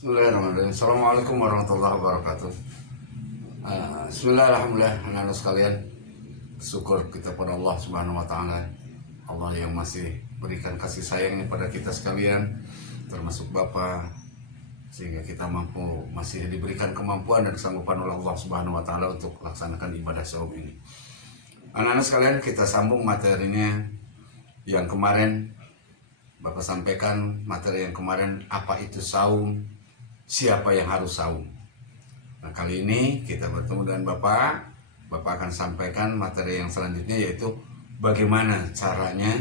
Bismillahirrahmanirrahim. Assalamualaikum warahmatullahi wabarakatuh. Bismillahirrahmanirrahim. Anak-anak sekalian, syukur kita pada Allah Subhanahu wa taala. Allah yang masih berikan kasih sayangnya pada kita sekalian, termasuk Bapak, sehingga kita masih diberikan kemampuan dan kesanggupan oleh Allah Subhanahu wa taala untuk melaksanakan ibadah saum ini. Anak-anak sekalian, kita sambung materinya yang kemarin Bapak sampaikan. Materi yang kemarin, apa itu saum, siapa yang harus saum. Nah, kali ini kita bertemu dengan Bapak akan sampaikan materi yang selanjutnya, yaitu bagaimana caranya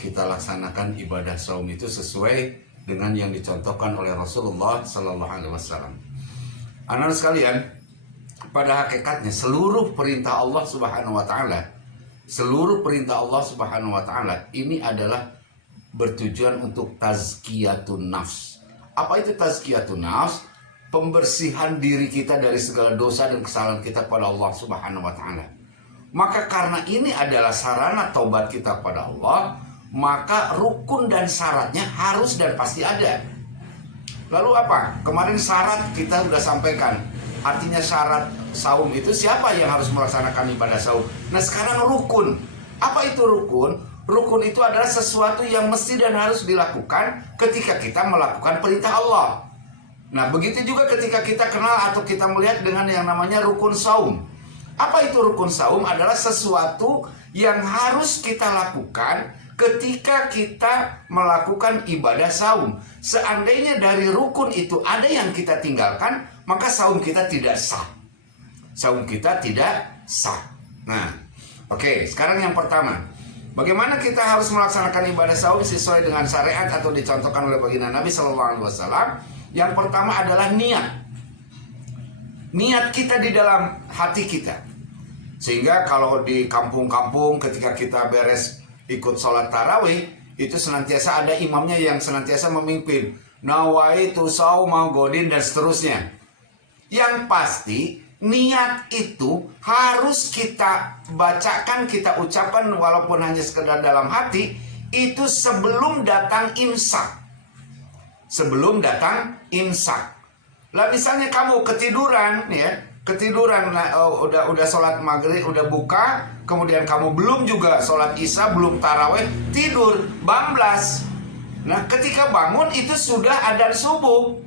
kita laksanakan ibadah saum itu sesuai dengan yang dicontohkan oleh Rasulullah Sallallahu Alaihi Wasallam. Anak-anak sekalian, pada hakikatnya seluruh perintah Allah Subhanahu Wa Taala, ini adalah bertujuan untuk tazkiyatun nafs. Apa itu tazkiyatun nafs? Pembersihan diri kita dari segala dosa dan kesalahan kita pada Allah Subhanahu wa taala. Maka karena ini adalah sarana taubat kita pada Allah, maka rukun dan syaratnya harus dan pasti ada. Lalu apa? Kemarin syarat kita sudah sampaikan. Artinya syarat saum itu siapa yang harus melaksanakan ibadah saum. Nah, sekarang rukun. Apa itu rukun? Rukun itu adalah sesuatu yang mesti dan harus dilakukan ketika kita melakukan perintah Allah. Nah, begitu juga ketika kita kenal atau kita melihat dengan yang namanya rukun saum. Apa itu rukun saum? Adalah sesuatu yang harus kita lakukan ketika kita melakukan ibadah saum. Seandainya dari rukun itu ada yang kita tinggalkan, maka saum kita tidak sah. Saum kita tidak sah. Nah, oke, sekarang yang pertama. Bagaimana kita harus melaksanakan ibadah saum sesuai dengan syariat atau dicontohkan oleh baginda Nabi Sallallahu Alaihi Wasallam? Yang pertama adalah niat. Niat kita di dalam hati kita. Sehingga kalau di kampung-kampung ketika kita beres ikut sholat tarawih, itu senantiasa ada imamnya yang senantiasa memimpin. Nawaitu sauma godin dan seterusnya. Yang pasti niat itu harus kita bacakan, kita ucapkan walaupun hanya sekedar dalam hati, itu sebelum datang imsak. Sebelum datang imsak. Lah misalnya kamu ketiduran udah sholat maghrib, udah buka, kemudian kamu belum juga sholat isya, belum taraweh, tidur, bablas. Nah, ketika bangun itu sudah adzan subuh.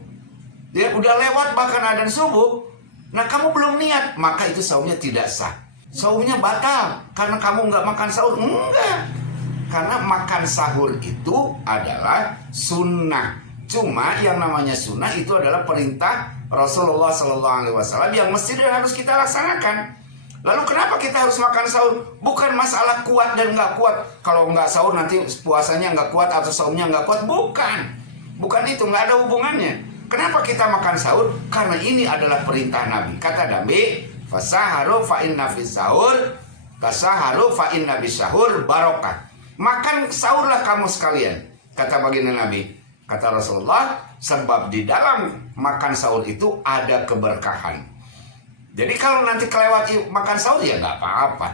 Ya, udah lewat bahkan adzan subuh. Nah, kamu belum niat, maka itu saumnya tidak sah. Saumnya batal karena kamu nggak makan sahur. Enggak. Karena makan sahur itu adalah sunnah. Cuma yang namanya sunnah itu adalah perintah Rasulullah Sallallahu Alaihi Wasallam yang mesti dan harus kita laksanakan. Lalu kenapa kita harus makan sahur? Bukan masalah kuat dan nggak kuat. Kalau nggak sahur nanti puasanya nggak kuat atau saumnya nggak kuat. Bukan itu, nggak ada hubungannya. Kenapa kita makan sahur? Karena ini adalah perintah Nabi. Kata Nabi, fasaharu fa inna fis sahur, tasaharu fa inna bis sahur barokah. Makan sahurlah kamu sekalian, kata baginda Nabi. Kata Rasulullah, sebab di dalam makan sahur itu ada keberkahan. Jadi kalau nanti kelewat makan sahur ya nggak apa-apa.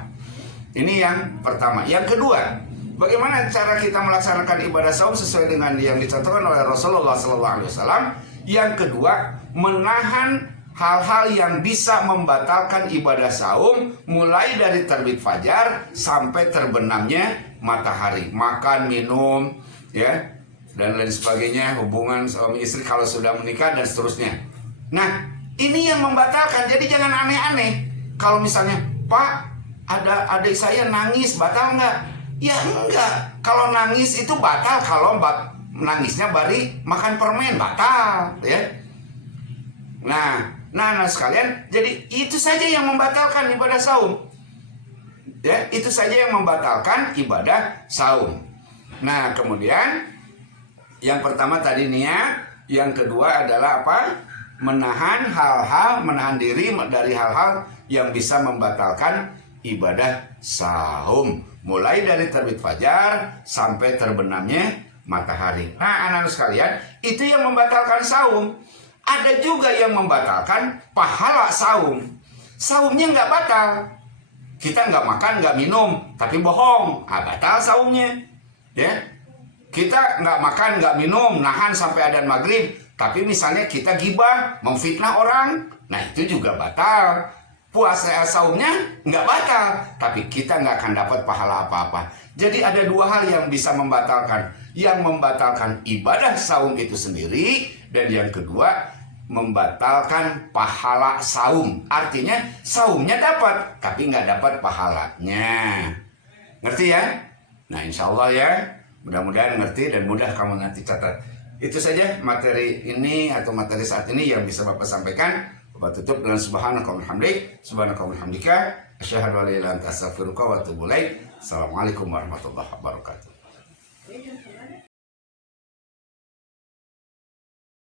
Ini yang pertama. Yang kedua, bagaimana cara kita melaksanakan ibadah saum sesuai dengan yang dicontohkan oleh Rasulullah SAW? Yang kedua, menahan hal-hal yang bisa membatalkan ibadah saum, mulai dari terbit fajar sampai terbenamnya matahari. Makan, minum, ya, dan lain sebagainya, hubungan suami istri kalau sudah menikah dan seterusnya. Nah, ini yang membatalkan. Jadi jangan aneh-aneh. Kalau misalnya, Pak, ada adik saya nangis, batal nggak? Ya enggak. Kalau nangis itu batal kalau nangisnya bari makan permen, batal, ya. Nah sekalian, jadi itu saja yang membatalkan ibadah saum. Ya, itu saja yang membatalkan ibadah saum. Nah, kemudian yang pertama tadi niat, yang kedua adalah apa? Menahan diri dari hal-hal yang bisa membatalkan ibadah saum, mulai dari terbit fajar sampai terbenamnya matahari. Nah, anak-anak sekalian, itu yang membatalkan saum. Ada juga yang membatalkan pahala saum. Saumnya nggak batal. Kita nggak makan, nggak minum, tapi bohong, batal saumnya. Ya, kita nggak makan, nggak minum, nahan sampai adzan maghrib. Tapi misalnya kita gibah, memfitnah orang, nah itu juga batal. Puasa saumnya nggak batal, tapi kita nggak akan dapat pahala apa-apa. Jadi ada dua hal yang bisa membatalkan. Yang membatalkan ibadah saum itu sendiri, dan yang kedua membatalkan pahala saum. Artinya saumnya dapat, tapi nggak dapat pahalanya. Ngerti ya? Nah insya Allah ya, mudah-mudahan ngerti dan mudah kamu nanti catat. Itu saja materi ini atau materi saat ini yang bisa Bapak sampaikan. Bapak tutup dengan subhanakallahumma hamdika asyhadu an la ilaha illa anta astaghfiruka wa atubu ilaik. Assalamualaikum warahmatullahi wabarakatuh.